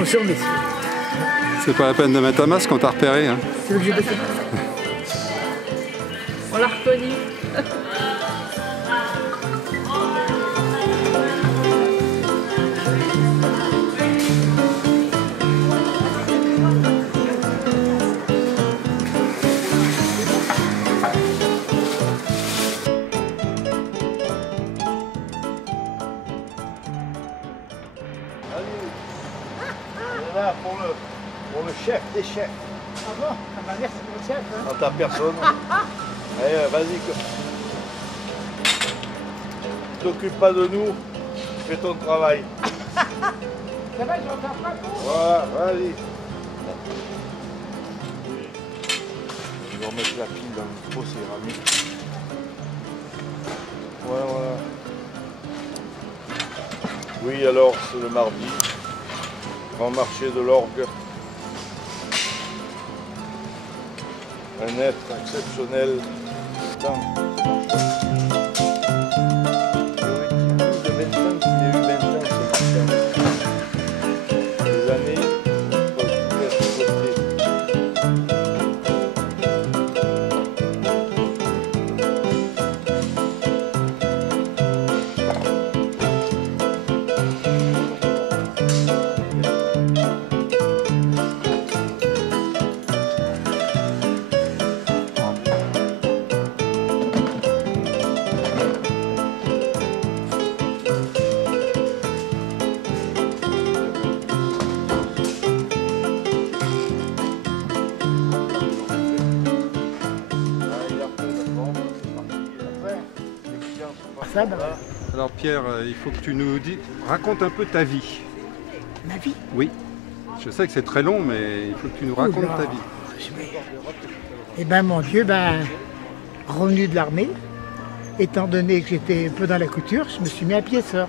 Bonjour messieurs. C'est pas la peine de mettre un masque, on t'a repéré. Hein. C'est le jeu de On l'a reconnu. Là pour le chef des chefs. Ah bon? Ah bah merci pour le chef. Hein. En ta personne. Allez, vas-y. T'occupe pas de nous, fais ton travail. Ça va, j'entends pas trop. Voilà, vas-y. Je vais remettre la pile dans le pot céramique. Voilà, voilà. Oui, alors, c'est le mardi. Grand marché de l'orgue. Un être exceptionnel. Putain, c'est marchand. Il y a eu 20 ans, c'est marchand. Des années, on peut plus être voté. Ça, bah, Alors Pierre, il faut que tu nous racontes un peu ta vie. ma vie. Oui. Je sais que c'est très long, mais il faut que tu nous racontes Oula. ta vie. Eh ben mon Dieu, revenu de l'armée, étant donné que j'étais un peu dans la couture, je me suis mis à pièceur.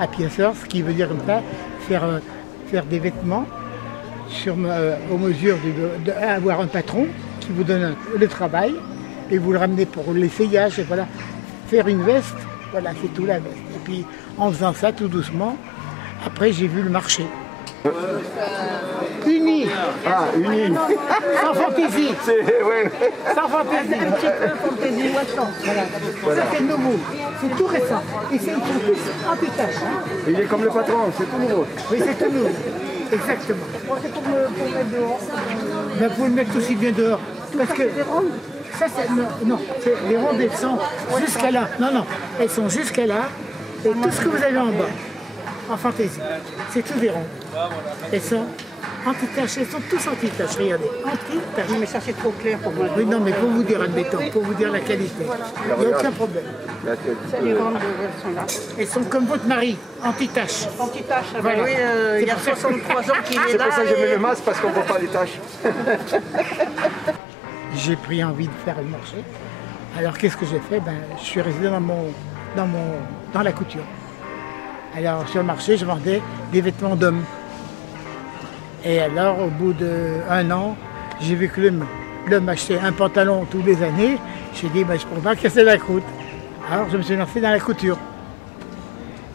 À pièceur, ce qui veut dire comme ça, faire des vêtements aux mesures avoir un patron qui vous donne le travail et vous le ramenez pour l'essayage et voilà. Faire une veste, voilà, c'est tout la veste. Et puis en faisant ça tout doucement, après j'ai vu le marché. Uni. Ah, uni. Sans fantaisie. Ouais. Sans fantaisie. Un petit peu fantaisie, voilà. Ça c'est nouveau. C'est tout récent. Et c'est une tous anti-tache. Hein. Il est comme le patron, c'est tout nouveau. Oui, c'est tout nouveau. Exactement. C'est pour mettre dehors. Ben, vous pouvez le mettre aussi bien dehors. Parce que ça, non, les rondes, elles sont jusqu'à là. Non, elles sont jusqu'à là. Et tout ce que vous avez en bas, en fantaisie, c'est tout des ronds. Elles sont anti-taches, elles sont tous anti-taches, regardez. Anti-taches. Mais ça c'est trop clair pour moi. Oui, non, mais pour vous dire, admettons, pour vous dire la qualité, il n'y a aucun problème. Les grandes elles sont là. Elles sont comme votre mari, anti-taches. Anti-tache, Voilà. oui, il y a 63 ans qu'il est C'est là. pour ça que je mets le masque, parce qu'on ne voit pas les tâches. J'ai pris envie de faire le marché. Alors qu'est-ce que j'ai fait? Je suis resté dans la couture. Alors sur le marché, je vendais des vêtements d'hommes. Et alors au bout d'1 an, j'ai vu que l'homme achetait un pantalon tous les années. J'ai dit, je ne pourrais pas casser la croûte. Alors je me suis lancé dans la couture.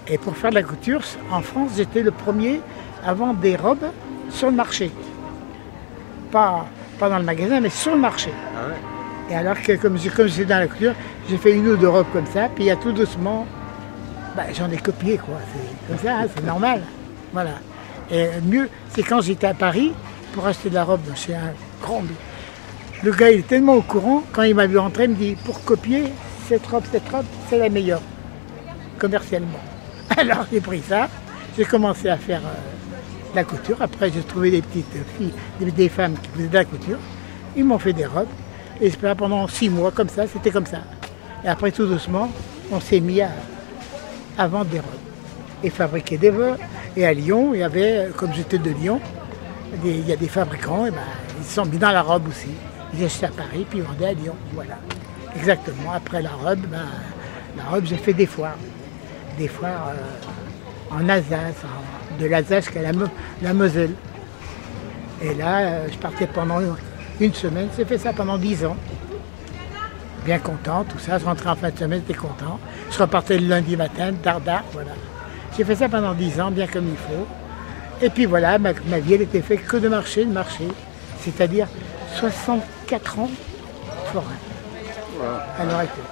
Et pour faire de la couture, en France, j'étais le premier à vendre des robes sur le marché. Pas dans le magasin, mais sur le marché. Ah ouais. Et alors que comme j'étais dans la couture, j'ai fait 1 ou 2 robes comme ça, puis tout doucement, j'en ai copié quoi. C'est comme ça, hein, c'est normal. Voilà. Et mieux, c'est quand j'étais à Paris pour acheter de la robe chez un grand. Le gars il est tellement au courant, quand il m'a vu rentrer, il me dit pour copier cette robe, c'est la meilleure, commercialement. Alors j'ai pris ça, j'ai commencé à faire la couture. Après j'ai trouvé des petites filles, des femmes qui faisaient de la couture. Ils m'ont fait des robes. Et pendant 6 mois, comme ça, c'était comme ça. Et après, tout doucement, on s'est mis à vendre des robes. Et fabriquer des robes. Et à Lyon, il y avait, comme j'étais de Lyon, il y a des fabricants, et ils se sont mis dans la robe aussi. Ils achetaient à Paris, puis ils vendaient à Lyon. Voilà. Exactement. Après la robe, j'ai fait des foires. Des foires en Alsace, de l'Alsace jusqu'à la Moselle. Et là, je partais pendant 1 semaine, j'ai fait ça pendant 10 ans. Bien content, tout ça. Je rentrais en fin de semaine, j'étais content. Je repartais le lundi matin, dardard, voilà. J'ai fait ça pendant 10 ans, bien comme il faut. Et puis voilà, ma vie, elle était faite que de marcher, c'est-à-dire 64 ans forain. À l'heure actuelle.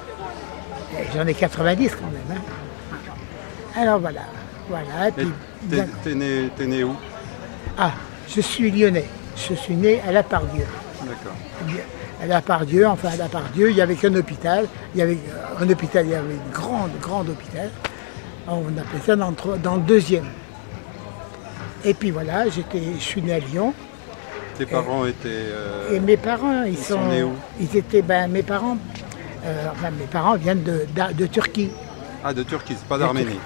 Et j'en ai 90 quand même. Hein. Alors voilà. Et puis, T'es né où? Ah, je suis lyonnais. Je suis né à La Part-Dieu. D'accord. À La Part-Dieu, il n'y avait qu'un hôpital. Il y avait un grand hôpital. On appelait ça dans le deuxième. Et puis voilà, je suis né à Lyon. Tes parents étaient... Et mes parents, ils sont nés où? Ils étaient, mes parents viennent de Turquie. Ah, de Turquie, c'est pas d'Arménie.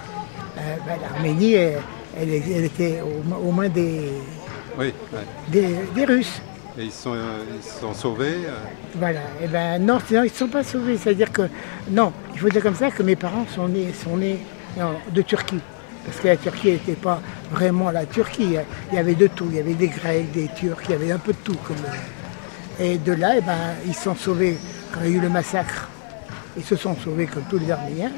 L'Arménie, elle était au moins des Russes. Et ils se sont sauvés Voilà. Et non, ils ne sont pas sauvés. C'est-à-dire que, non, il faut dire comme ça que mes parents sont nés de Turquie. Parce que la Turquie n'était pas vraiment la Turquie. Il y avait de tout. Il y avait des Grecs, des Turcs, il y avait un peu de tout. Et de là, ils se sont sauvés quand il y a eu le massacre. Ils se sont sauvés comme tous les Arméniens.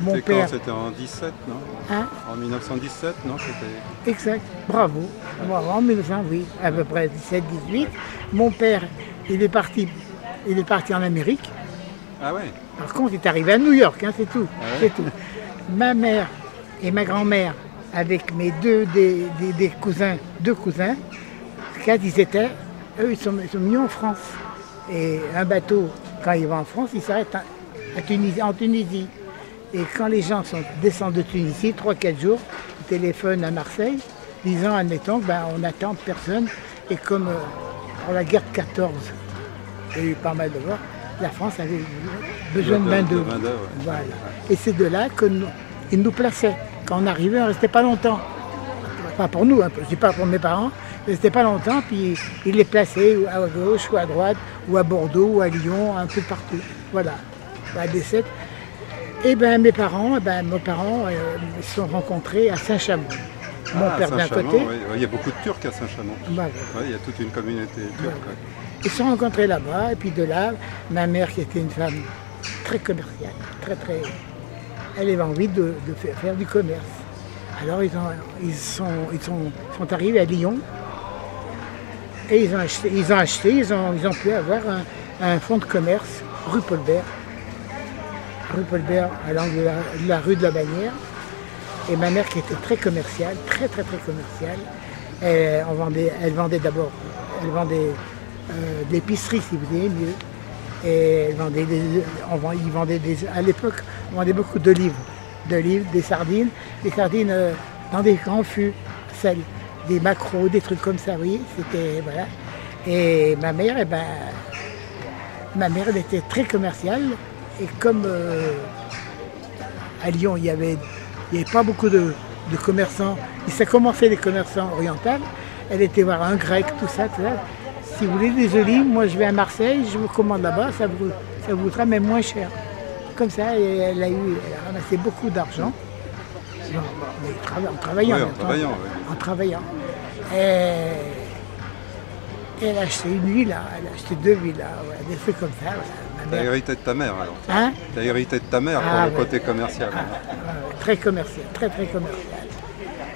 Mon père... C'était en 17, non? Hein? En 1917, non? Exact. Bravo. En 1900, oui. À peu près 17-18. Mon père, il est parti en Amérique. Ah ouais? Par contre, il est arrivé à New York, hein, c'est tout. Ah ouais? C'est tout. Ma mère et ma grand-mère, avec mes deux cousins, quand ils étaient, eux, ils sont venus en France. Et un bateau, quand il va en France, il s'arrête en Tunisie. Et quand les gens descendent de Tunisie, 3-4 jours, ils téléphonent à Marseille, disant, admettons, on n'attend personne. Et comme pour la guerre de 14, il y a eu pas mal de morts, la France avait besoin de main-d'œuvre. Voilà. Et c'est de là qu'ils nous plaçaient. Quand on arrivait, on ne restait pas longtemps. Pas pour nous, hein, je ne dis pas pour mes parents, ils ne restaient pas longtemps, puis ils les plaçaient à gauche ou à droite, ou à Bordeaux, ou à Lyon, un peu partout. Voilà, à Desset. Et mes parents se sont rencontrés à Saint-Chamond. Mon père d'un côté. Oui. Il y a beaucoup de Turcs à Saint-Chamond. Voilà. Il y a toute une communauté turque. Voilà. Ils se sont rencontrés là-bas, et puis de là, ma mère qui était une femme très commerciale, très... Elle avait envie de faire du commerce. Alors ils sont arrivés à Lyon, et ils ont pu avoir un fonds de commerce rue Paulbert, à l'angle de la rue de la Bannière. Et ma mère qui était très commerciale, très commerciale, elle vendait d'abord de l'épicerie si vous voulez mieux. Et à l'époque, on vendait beaucoup d'olives, des sardines dans des grands fûts, sel, des maquereaux, des trucs comme ça, oui, c'était, voilà. Et ma mère, elle était très commerciale, et comme à Lyon, il n'y avait pas beaucoup de commerçants, ça commençait les commerçants orientaux, elle était voir un grec, tout ça. Si vous voulez des olives, moi je vais à Marseille, je vous commande là-bas, ça vous coûtera même moins cher. Comme ça, elle a ramassé beaucoup d'argent. En travaillant. En travaillant. Et elle a acheté une villa, elle a acheté 2 villas, des trucs comme ça. T'as hérité de ta mère alors? Hein? T'as hérité de ta mère pour le côté commercial. Très commercial, très commercial.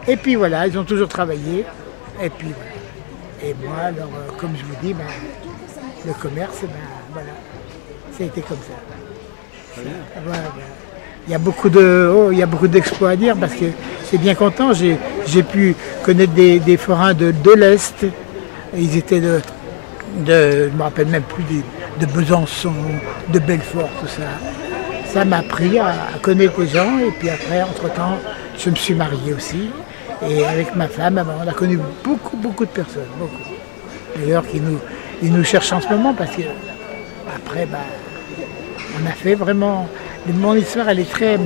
Et puis voilà, ils ont toujours travaillé. Et puis voilà. Et moi, alors, comme je vous dis, le commerce, voilà, ça a été comme ça. Voilà. Il y a beaucoup d'exploits à dire parce que c'est bien content. J'ai pu connaître des forains de l'Est. Ils étaient je ne me rappelle même plus, de Besançon, de Belfort, tout ça. Ça m'a appris à connaître les gens. Et puis après, entre-temps, je me suis marié aussi. Et avec ma femme, on a connu beaucoup de personnes, beaucoup. D'ailleurs, ils nous cherchent en ce moment parce que après, on a fait vraiment. Mon histoire, elle est très. Je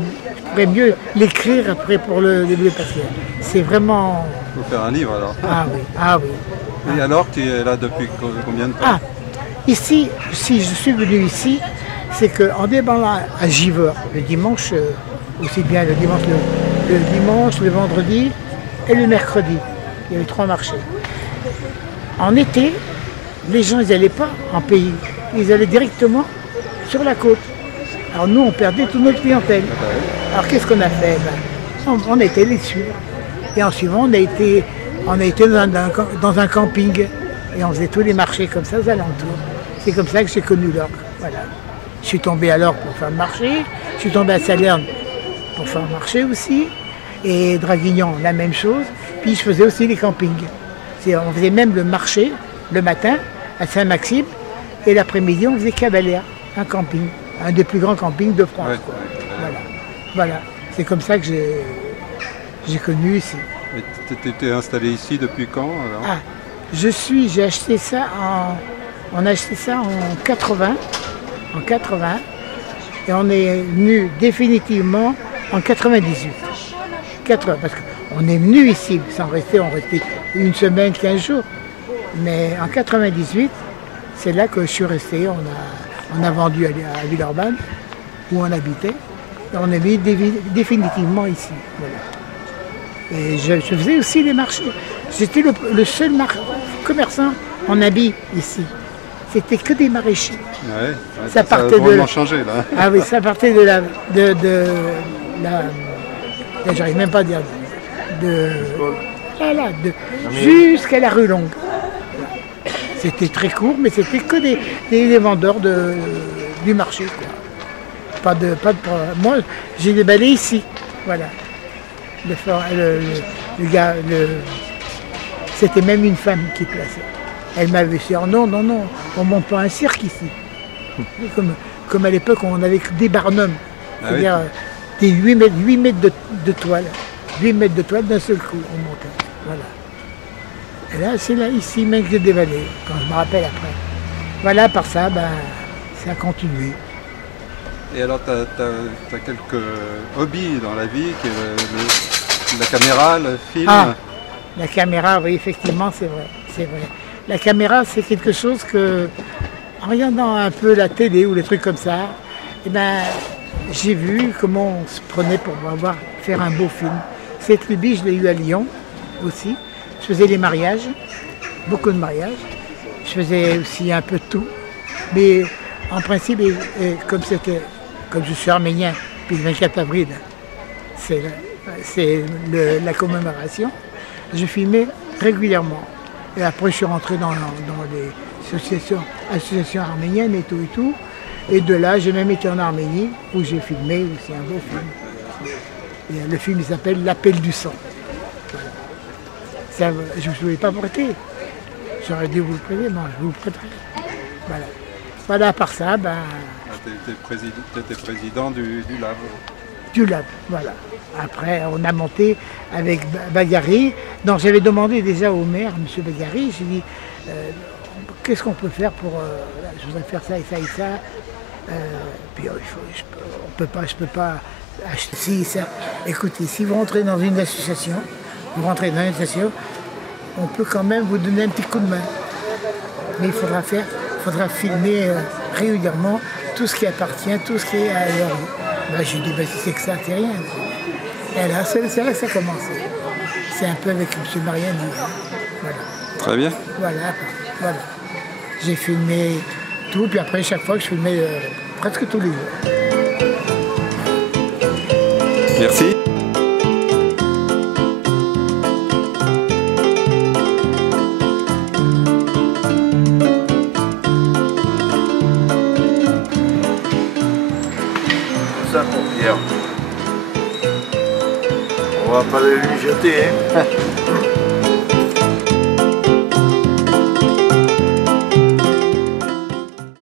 pourrais mieux l'écrire après pour le parce que c'est vraiment. Il faut faire un livre alors. Ah oui. Et alors, tu es là depuis combien de temps? Ici, si je suis venu ici, c'est qu'en déballant à Givors, le dimanche, aussi bien le dimanche, le vendredi et le mercredi. Il y avait 3 marchés. En été, les gens, ils n'allaient pas en pays. Ils allaient directement sur la côte. Alors nous, on perdait toute notre clientèle. Alors qu'est-ce qu'on a fait? On était les suivre. Et en suivant, on a été dans un camping. Et on faisait tous les marchés comme ça aux alentours. C'est comme ça que j'ai connu l'Orgue. Voilà. Je suis tombé à l'Orgue pour faire le marché. Je suis tombé à Salerne pour faire le marché aussi. Et Draguignan, la même chose. Puis je faisais aussi les campings. On faisait même le marché le matin à Saint-Maxime. Et l'après-midi, on faisait Cavalère, un camping. Un des plus grands campings de France. Ouais. Quoi. Voilà. C'est comme ça que j'ai connu ici. Et tu étais installé ici depuis quand alors? Ah, j'ai acheté ça on a acheté ça en 80. En 80. Et on est venu définitivement en 98. 80, parce qu'on est venu ici sans rester, on restait une semaine, 15 jours. Mais en 98, c'est là que je suis resté. On a vendu à Villeurbanne, où on habitait. Et on est venu définitivement ici. Voilà. Et je faisais aussi les marchés. J'étais le seul commerçant en habits ici. C'était que des maraîchers. Ouais, Ça ça a partait vraiment changé là. Ah oui, ça partait de j'arrive même pas à dire. Jusqu'à la rue Longue. C'était très court, mais c'était que des vendeurs du marché, quoi. Pas de moi, j'ai déballé ici. Voilà. Le gars, c'était même une femme qui plaçait. Elle m'avait dit non, on monte pas un cirque ici. Comme à l'époque, on avait des barnums. C'est-à-dire des 8 mètres de toile. 8 mètres de toile d'un seul coup, on montait. Voilà. Et là, c'est là, ici, même que j'ai dévalé, quand je me rappelle après. Voilà, par ça, ça a continué. Et alors, tu as quelques hobbies dans la vie, qui est la caméra, le film. Ah, la caméra, oui, effectivement, c'est vrai. La caméra, c'est quelque chose que, en regardant un peu la télé ou les trucs comme ça, j'ai vu comment on se prenait pour faire un beau film. Cette lubie, je l'ai eu à Lyon aussi. Je faisais les mariages, beaucoup de mariages. Je faisais aussi un peu de tout. Mais en principe, comme je suis arménien, puis le 24 avril, c'est la commémoration, je filmais régulièrement. Et après, je suis rentré dans les associations arméniennes et tout. Et de là, j'ai même été en Arménie, où j'ai filmé aussi un beau film. Et le film, il s'appelle L'appel du sang. Voilà. Ça, je ne voulais pas prêter. J'aurais dû vous le prêter, non, je vous le prêterai. Voilà. Voilà, à part ça, Tu étais président du LAB. Du LAB, voilà. Après, on a monté avec Bagari. Donc, j'avais demandé déjà au maire, M. Bagari, j'ai dit, qu'est-ce qu'on peut faire pour... je voudrais faire ça et ça et ça. Puis, je peux pas acheter ça. Écoutez, si vous rentrez dans une association, on peut quand même vous donner un petit coup de main. Mais il faudra filmer régulièrement tout ce qui appartient, tout ce qui est ailleurs. Je lui dis, si c'est que ça, c'est rien. Et là, c'est là que ça a commencé. C'est un peu avec M. Mariani. Voilà. Très bien. Voilà. J'ai filmé tout, puis après, chaque fois, je filmais presque tous les jours. Merci. Ça pour Pierre. On va pas le lui jeter, hein.